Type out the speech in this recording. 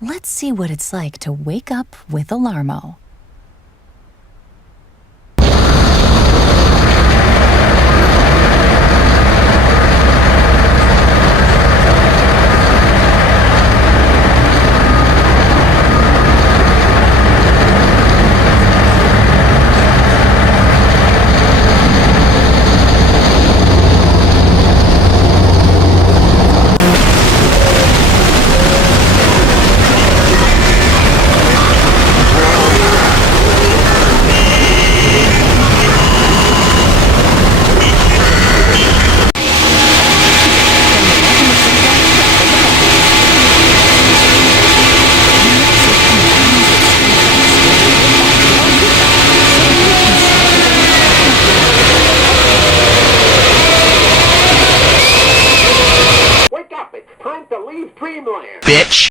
Let's see what it's like to wake up with Alarmo. Wake up! It's time to leave Dreamland! Bitch!